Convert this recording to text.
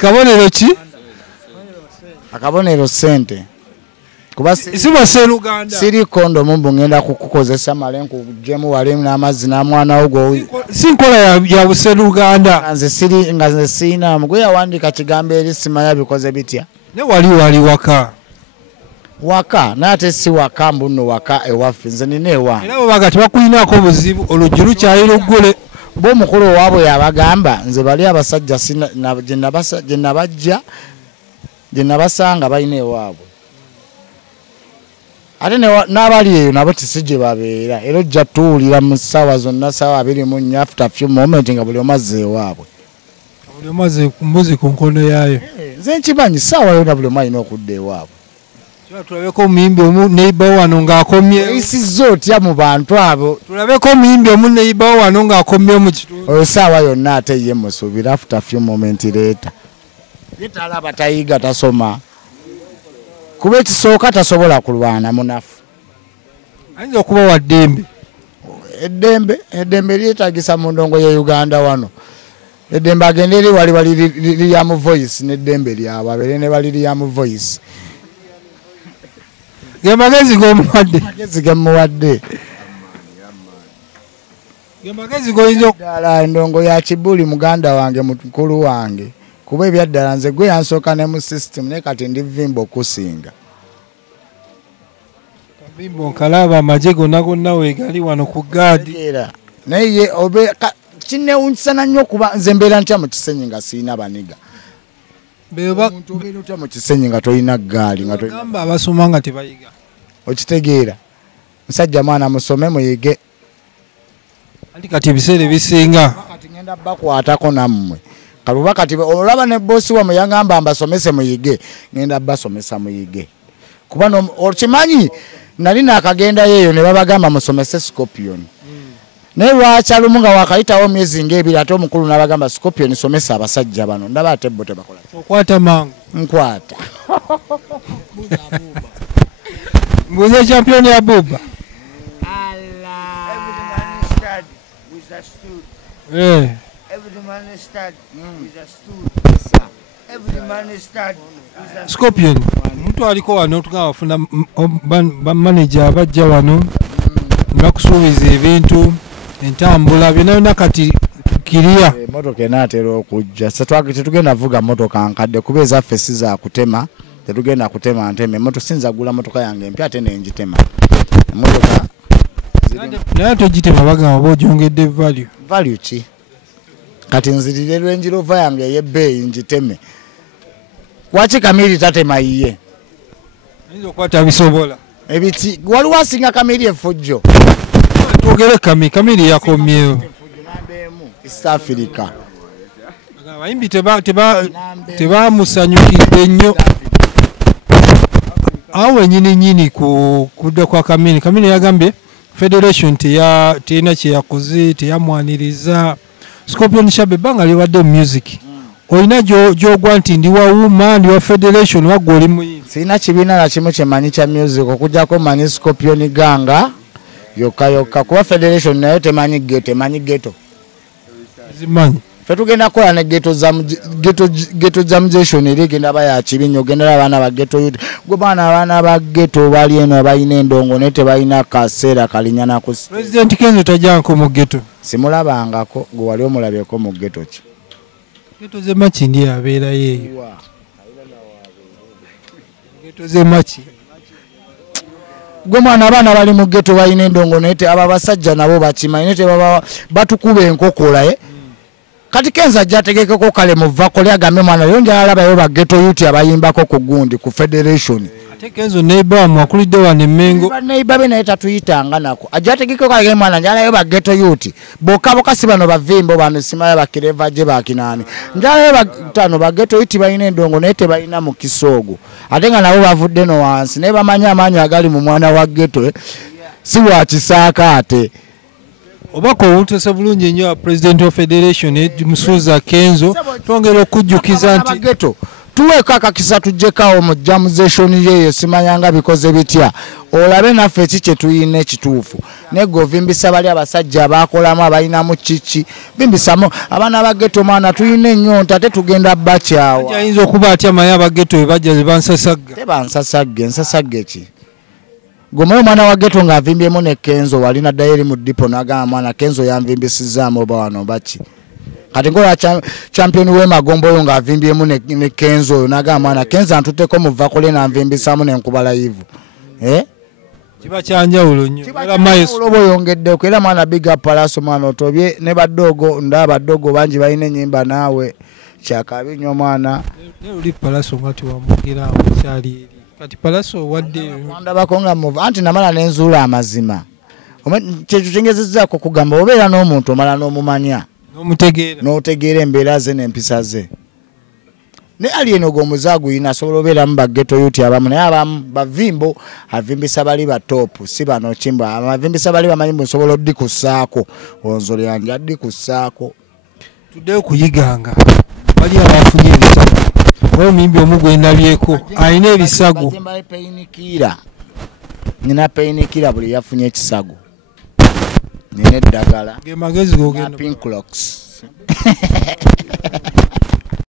Kabonero ki? Akabonero sente. Kuba siba Seruganda. Siri kondo mumbu ngenda kukukozesa malengo jemu walimu n'amazzi na mwana ogwo. Sinkola ya Buseruganda. Nze sina mugwe yawandika kigambo eri simanya bikoze bitya. Ne wali waka. Waka nate si waka mbuno waka ewaffe nze ninewa. Era bagati bakulinako obuzibu olujiru kyayiro gule. Bo mukulu waabwe yabagamba nze bali abasajja sina je nabajja je nabasanga bayine ewaabwe. Ate n'abali eyo nabo tisije babeera era ojja tuwulira mu ssaawa zonna ssaawa 24 after few moment nga buli omazze ewaabwe. Buli omazze mbuzi ku nkono yaayo. Nze nkimanyi ssaawa yonna buli omu alina okudda ewaabwe. Tulabeko omuyimbi omu neiba wano ng'akomye. Eyisizza otya mu bantu abo. Tulabeko omuyimbi omu neiba wano ng'akomye mu kitundu. Oyo ssaawa yonna ate ye musuubira after few moment leeta. Ye talaba tayiga tasoma. Kuba ekisooka tasobola kulwana munafu. Ayinza okuba wa ddembe. Eddembe lyetaagisa mu ndongo ya Uganda wano. Eddembe agenda eri wali lya mu voice n'eddembe lyabwe abeere ne bali lya mu voice. Gemagezi g'omuwadde. Magezi gemuwadde. Gemagezi goyinza okuddala endongo ya Kibuli muganda wange mukulu wange. Kuba ebyaddala nze gwe yansooka ne mu system naye kati ndi vimba okusinga. Vimbo nkalaba amagye gonna weegali wano ku gaadi. Naye ye obe kinnewunyisa nnyo kuba nze mbeera ntya mu kisenyi nga sirina baniga. Omuntu obeera otya mu kisenyi nga tolina ggaali nga tolina abasoma nga tebayiga. Okitegeera. Musajja mwana musome muyige. Anti kati ebiseera ebisinga. Kati ngenda bakwatako nammwe. Kaluba kati olaba ne bosi wa muyangamba mbasomese muyige ngenda basomesa muyige. Kuba no okimanyi nali nakagenda yeyo ne babagamba musomese Scorpion. Naye lwakyali nga wakayitawo myezi ng'ebiri ate omukulu n'abagamba Scorpion somesa abasajja bano ndaba ate bo tebakola. Okwata mangu. Nkwata. Mbuze champion ya Buba. Every man is start with a stool. Every man is start with a Scorpion. Mtu aliko wano tukawafuna manager abajja wano bakusuubiza ebintu entambula byonna kati tukiriya. Motoka enaatera okujja. Tetugenda vuga motoka nkadde kuba ezaffe si za kutema. Tetugenda kutema nteme. Motoka sinza gula motoka yange empya ate nenjitema. Motoka naye togitema bagamba boojongedde value. Value ki? Kati nzirire Range Rover yange ey'ebbeeyi njiteme. Lwaki Kamiri tatema yiye? Ayinza okukwata bisobola. Ebiti waliwo asinga Kamiri effujjo. Twogere Kamiri yakomyewo. East Africa. Abayimbi tebamusanyukidde nnyo. Awe nyini kudda kwa Kamiri. Kamiri yagambye Federation teyina kye yakoze teyamwaniriza. Scorpion Shabe banga liwadde music. Olina gy'ogwa nti ndi wa Wooma ndi wa Federation wagwa oli muyimbi. Sirina kibiina na kimu kyemanyi kya music okujjako manyi Scorpion ganga yokka kuba Federation nayo temanyi ghetto. Zimanyi. Ffe tugenda kukola ne ghetto jamization eri egenda baya kibinya ogendera abaana ba ghetto youth. Gwe baana abaana ba ghetto bali eno balina endongo naye tebalina kaseera kalinyana ku. President Kenzo tajjanko mu ghetto. Simulabangako gwe wali omulabyeko mu ghetto ki. Ghetto ze machi ndi abeera yeeyo. Ghetto ze machi. Gwe mwana abaana bali mu ghetto balina endongo naye aba basajja nabo bakimanyi naye batukuba enkokola Kati Kenzo ajategekeko kale muvako lyagambe mwana yonja alabayo ba ghetto youth abayimbako ku gundi ku Federation. Ate Kenzo neighbor mwakulidde wane Mengo. Neighbor be naye tatuyitanga nako. Ajategekeko kale mwana njalayo ba ghetto youth. Bokabo kasi bano bavimbo bano simaya bakireva je bakinani. Njalayo batano ba ghetto youth bayina endongo naye tebalina mu Kisogo. Ate nga nabo bavudde no wansi naye bamanya amanyi agali mu mwana wa ghetto si wa kisaaka ate. Obako utese bulungi nnyo President of Federation Musuza Kenzo twongera okujjukiza nti ghetto tuweeko akakisa tujjekawo mu jamuzation yeeyo simanyanga bikoze bitya olabe naffe ki kye tuyina ekituufu negge ovimbisa bali abasajja abakolamu abalinamu kiki vimbisamu abaana ba ghetto maana tuyina ennyonta tetugenda bakyawa ayinza okuba atya maye abageto we bajja ze bansasagga tebansasagge nsasagge ki gomwe omwana wa ghetto ng'avimbyemu ne Kenzo walina ddayo eri mu dipo n'agamba mwana Kenzo yanvimbisizaamu oba wano baki kati ngola champion we magombo yo ng'avimbyemu ne Kenzo oyo n'agamba mwana Kenzo antuteko muva kole n'anvimbisamu n'enkuba live kiba kyanjawulo nnyo era maestro obo yongedde era mwana big up Palaso mwana otobye ne baddogo ndaba baddogo bangi balina ennyimba naawe kyakabi nnyo mwana ne uli Palaso ngati wamugira awo kyali kati Palaso wadde ndabako nga muva anti namala n'enzuula amazima kyekyo kyengezezzaako kugamba obeera n'omuntu omala n'omumanya n'otegeera embeera ze n'empisa ze ne alieno g'omuzaagu yina asobola obeeramu baggeto yuti abamu naye abamu bavimbo avimbisa bali batopu si bano kimbo avimbisa bali bamanyi musobola oddikussaako onzo lyange addikussaako tuddeyo kuyiganga bali abafunye ebisago omuyimbi omu gwe ndabyeko alina ebisago nina peinikira buli yafunye ekisago nina eddagala ge magezi gogenda pink clocks